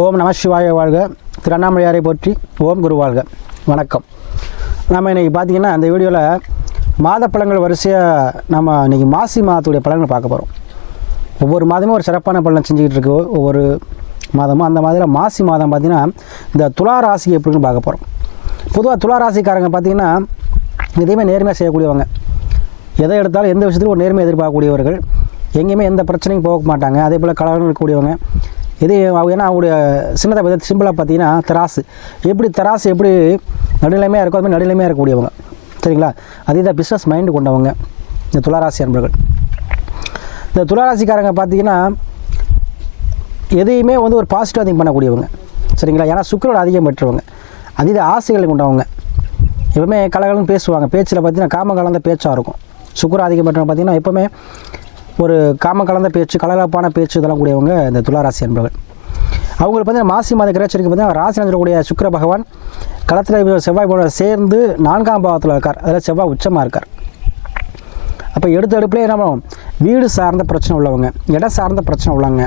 ஓம் நம சிவாய வாழ்க திருவண்ணாமலையாரை போற்றி ஓம் குரு வாழ்க வணக்கம் நம்ம இன்றைக்கி பார்த்தீங்கன்னா அந்த வீடியோவில் பழங்கள் வரிசையாக நம்ம இன்றைக்கி மாசி மாதத்துடைய பழங்கள் பார்க்க போகிறோம் ஒவ்வொரு மாதமும் ஒரு சிறப்பான பலன் செஞ்சுக்கிட்டு இருக்கு ஒவ்வொரு மாதமும் அந்த மாதிரி மாசி மாதம் பார்த்திங்கன்னா இந்த துலா ராசி எப்படின்னு பார்க்க போகிறோம் பொதுவாக துலா ராசிக்காரங்க பார்த்திங்கன்னா எதையுமே நேர்மையாக செய்யக்கூடியவங்க எதை எடுத்தாலும் எந்த விஷயத்திலும் ஒரு நேர்மையை எதிர்பார்க்கக்கூடியவர்கள் எங்கேயுமே எந்த பிரச்சனையும் போக மாட்டாங்க அதே போல் கலகங்கள் கூடியவங்க இது ஏன்னா அவங்களுடைய சின்னத்தை பற்றி சிம்பிளாக பார்த்தீங்கன்னா தராசு எப்படி தராசு எப்படி நடுநிலைமையாக இருக்கோ அதுமாதிரி நடுநிலைமையாக இருக்கக்கூடியவங்க சரிங்களா அதே தான் பிஸ்னஸ் மைண்டு கொண்டவங்க இந்த துளாராசி அன்பர்கள் இந்த துளாராசிக்காரங்க பார்த்தீங்கன்னா எதையுமே வந்து ஒரு பாசிட்டிவ் திங்க் பண்ணக்கூடியவங்க சரிங்களா ஏன்னா சுக்கரோட அதிகம் பெற்றவங்க அதீத ஆசைகளை கொண்டவங்க எப்பவுமே கலகலன்னு பேசுவாங்க பேச்சில் பார்த்தீங்கன்னா காம கலந்த பேச்சாக இருக்கும் சுக்கரம் அதிகம் பெற்றவங்க பார்த்தீங்கன்னா எப்போவுமே ஒரு காம கலந்த பேச்சு கலகலப்பான பேச்சு இதெல்லாம் கூடியவங்க இந்த துளாராசி என்பவர் அவங்களுக்கு வந்து மாசி மாத கிரகச்சரிக்கை பார்த்தீங்கன்னா ராசி நடந்தக்கூடிய சுக்கர பகவான் களத்தில் செவ்வாய் போல சேர்ந்து நான்காம் பாவத்தில் இருக்கார் அதில் செவ்வாய் உச்சமாக இருக்கார் அப்போ எடுத்த எடுப்புலேயே என்ன பண்ணுவோம் வீடு சார்ந்த பிரச்சனை உள்ளவங்க இடம் சார்ந்த பிரச்சனை உள்ளவங்க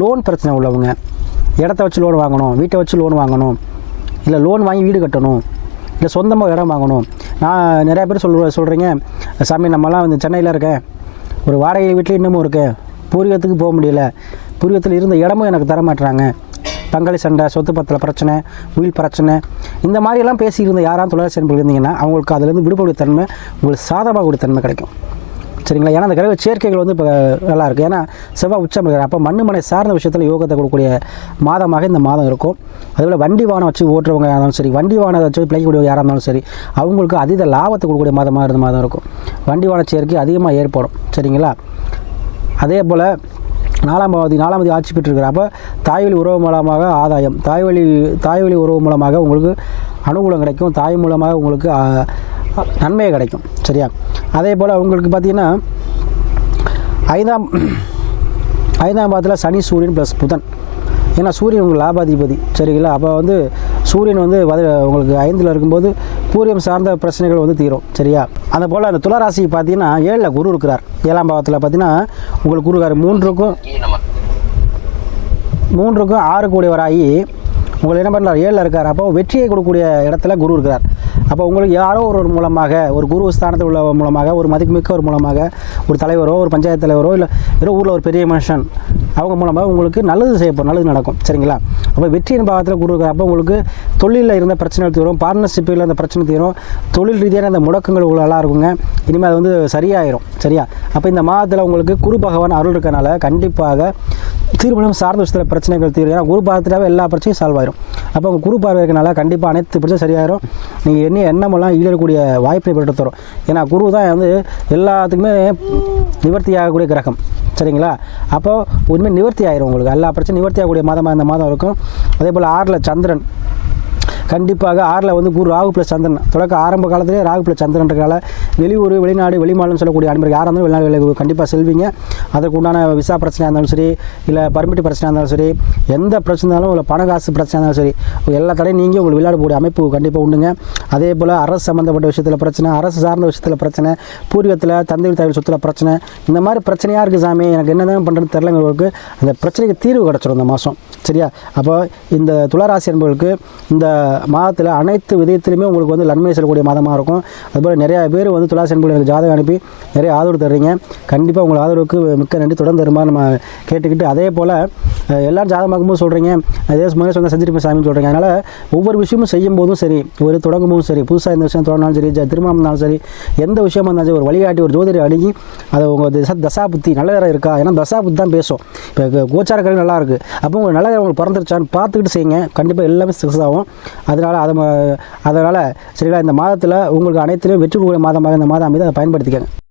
லோன் பிரச்சனை உள்ளவங்க இடத்த வச்சு லோன் வாங்கணும் வீட்டை வச்சு லோன் வாங்கணும் இல்லை லோன் வாங்கி வீடு கட்டணும் இல்லை சொந்தமாக இடம் வாங்கணும் நான் நிறையா பேர் சொல்ல சொல்கிறீங்க சாமி நம்மலாம் வந்து சென்னையில் இருக்கேன் ஒரு வாடகை வீட்டில் இன்னமும் இருக்கேன் பூர்வீகத்துக்கு போக முடியல பூர்வீகத்தில் இருந்த இடமும் எனக்கு தரமாட்டுறாங்க பங்காளி சண்டை சொத்து பத்தில் பிரச்சனை உயிர் பிரச்சனை இந்த மாதிரியெல்லாம் பேசியிருந்த யாராவது தொழிலாளர் சேர்ந்து இருந்தீங்கன்னா அவங்களுக்கு அதுலேருந்து விடுபடும் தன்மை உங்களுக்கு சாதமாக கூடிய தன்மை கிடைக்கும் சரிங்களா ஏன்னா அந்த கிரக சேர்க்கைகள் வந்து இப்போ நல்லாயிருக்கு ஏன்னா செவ்வாய் உச்சம் இருக்கிறார் அப்போ மண்ணு மனை சார்ந்த விஷயத்தில் யோகத்தை கொடுக்கக்கூடிய மாதமாக இந்த மாதம் இருக்கும் அதேபோல் வண்டி வாகனம் வச்சு ஓட்டுறவங்க இருந்தாலும் சரி வண்டி வாகனத்தை வச்சு பிழைக்கக்கூடிய யாராக இருந்தாலும் சரி அவங்களுக்கு அதீத லாபத்தை கொடுக்கக்கூடிய மாதமாக இருந்த மாதம் இருக்கும் வண்டி வாகன சேர்க்கை அதிகமாக ஏற்படும் சரிங்களா அதே போல் நாலாம் நாலாம் பகுதி ஆட்சி பெற்றிருக்கிறார் தாய்வழி உறவு மூலமாக ஆதாயம் தாய்வழி தாய்வழி உறவு மூலமாக உங்களுக்கு அனுகூலம் கிடைக்கும் தாய் மூலமாக உங்களுக்கு நன்மையை கிடைக்கும் சரியா அதே போல் உங்களுக்கு பார்த்திங்கன்னா ஐந்தாம் ஐந்தாம் பாதத்தில் சனி சூரியன் ப்ளஸ் புதன் ஏன்னா சூரியன் உங்களுக்கு லாபாதிபதி சரிங்களா அப்போ வந்து சூரியன் வந்து வத உங்களுக்கு ஐந்தில் இருக்கும்போது பூரியம் சார்ந்த பிரச்சனைகள் வந்து தீரும் சரியா அந்த போல் அந்த துளராசி பார்த்தீங்கன்னா ஏழில் குரு இருக்கிறார் ஏழாம் பாவத்தில் பார்த்தீங்கன்னா உங்களுக்கு குருக்கார் மூன்றுக்கும் மூன்றுக்கும் ஆறு கூடியவராகி உங்களுக்கு என்ன பண்ணுறார் ஏழில் இருக்கார் அப்போ வெற்றியை கொடுக்கக்கூடிய இடத்துல குரு இருக்கிறார் அப்போ உங்களுக்கு யாரோ ஒரு மூலமாக ஒரு குரு ஸ்தானத்தில் உள்ள மூலமாக ஒரு மதிப்புமிக்க ஒரு மூலமாக ஒரு தலைவரோ ஒரு பஞ்சாயத்து தலைவரோ இல்லை ஏதோ ஊரில் ஒரு பெரிய மனுஷன் அவங்க மூலமாக உங்களுக்கு நல்லது செய்யப்போம் நல்லது நடக்கும் சரிங்களா அப்போ வெற்றியின் பாகத்தில் கொடுக்குற அப்போ உங்களுக்கு தொழிலில் இருந்த பிரச்சனைகள் தீரும் பார்ட்னர்ஷிப்பில் அந்த பிரச்சனை தீரும் தொழில் ரீதியான அந்த முடக்கங்கள் நல்லா இருக்குங்க இனிமேல் அது வந்து சரியாயிரும் சரியா அப்போ இந்த மாதத்தில் உங்களுக்கு குரு பகவான் அருள் இருக்கனால கண்டிப்பாக திருமணம் சார்ந்த விஷயத்தில் பிரச்சனைகள் தீரும் ஏன்னா குரு பார்த்துட்டாவே எல்லா பிரச்சனையும் சால்வ் ஆயிரும் அப்போ உங்கள் குரு பார்வை இருக்கனால கண்டிப்பாக அனைத்து பிரச்சனை சரியாயிரும் நீங்கள் என்ன எண்ணமெல்லாம் ஈடக்கூடிய வாய்ப்பை பெற்று தரும் ஏன்னா குரு தான் வந்து எல்லாத்துக்குமே நிவர்த்தி ஆகக்கூடிய கிரகம் சரிங்களா அப்போது உண்மை நிவர்த்தி ஆயிரும் உங்களுக்கு எல்லா பிரச்சனையும் நிவர்த்தி ஆகக்கூடிய மாதமாக இந்த மாதம் இருக்கும் அதே போல் ஆறில் சந்திரன் கண்டிப்பாக ஆறில் வந்து குரு ராகு பிளஸ் சந்திரன் தொடக்க ஆரம்ப காலத்திலே ராகு பிளஸ் சந்திரன்றதால வெளியூர் வெளிநாடு வெளிமாநிலம் சொல்லக்கூடிய அன்பர்கள் யாராக இருந்தாலும் வெளிநாடுகளுக்கு கண்டிப்பாக செல்வீங்க அதற்கு உண்டான விசா பிரச்சனையாக இருந்தாலும் சரி இல்லை பர்மிட் பிரச்சனையாக இருந்தாலும் சரி எந்த பிரச்சனை இருந்தாலும் பண காசு பிரச்சனையாக இருந்தாலும் சரி எல்லா தடையும் நீங்கள் உங்களுக்கு விளையாடக்கூடிய அமைப்பு கண்டிப்பாக உண்டுங்க அதே போல் அரசு சம்மந்தப்பட்ட விஷயத்தில் பிரச்சனை அரசு சார்ந்த விஷயத்தில் பிரச்சனை பூர்வீகத்தில் தந்தை தகவல் சொத்தில் பிரச்சனை இந்த மாதிரி பிரச்சனையாக இருக்குது சாமி எனக்கு என்ன தான் பண்ணுறதுன்னு தெரிலங்கிறவங்களுக்கு அந்த பிரச்சனைக்கு தீர்வு கிடச்சிடும் இந்த மாதம் சரியா அப்போ இந்த துளராசி என்பவர்களுக்கு இந்த மாதத்தில் அனைத்து விதத்துலையுமே உங்களுக்கு வந்து நன்மை செல்லக்கூடிய மாதமாக இருக்கும் அதுபோல் நிறையா பேர் வந்து துலாசன்புள்ள எனக்கு ஜாதகம் அனுப்பி நிறைய ஆதரவு தர்றீங்க கண்டிப்பாக உங்கள் ஆதரவுக்கு மிக்க நன்றி தொடர்ந்து தருமா நம்ம கேட்டுக்கிட்டு அதே போல் எல்லாரும் ஜாதகமாகும்போது சொல்கிறீங்க அதே சமயம் சொன்ன செஞ்சிருப்பேன் சாமின்னு சொல்கிறீங்க அதனால் ஒவ்வொரு விஷயமும் செய்யும் போதும் சரி ஒரு தொடங்கும் போதும் சரி புதுசாக இந்த விஷயம் தொடங்கினாலும் சரி திருமணம் இருந்தாலும் சரி எந்த விஷயமா இருந்தாலும் சரி ஒரு வழிகாட்டி ஒரு ஜோதிடர் அணுகி அதை உங்கள் தசா தசா புத்தி நல்ல நேரம் இருக்கா ஏன்னா தசா புத்தி தான் பேசும் இப்போ கோச்சார கல்வி நல்லாயிருக்கு அப்போ உங்கள் நல்ல உங்களுக்கு பிறந்துருச்சான்னு பார்த்துக்கிட்டு செய்யுங்க கண்டிப்பாக எல்லாமே சக்ஸஸ் ஆகும் அதனால் அதை அதனால் சரிங்களா இந்த மாதத்தில் உங்களுக்கு அனைத்திலும் வெற்றி கூடிய மாதமாக இந்த மாதம் அமைதி அதை பயன்படுத்திக்கங்க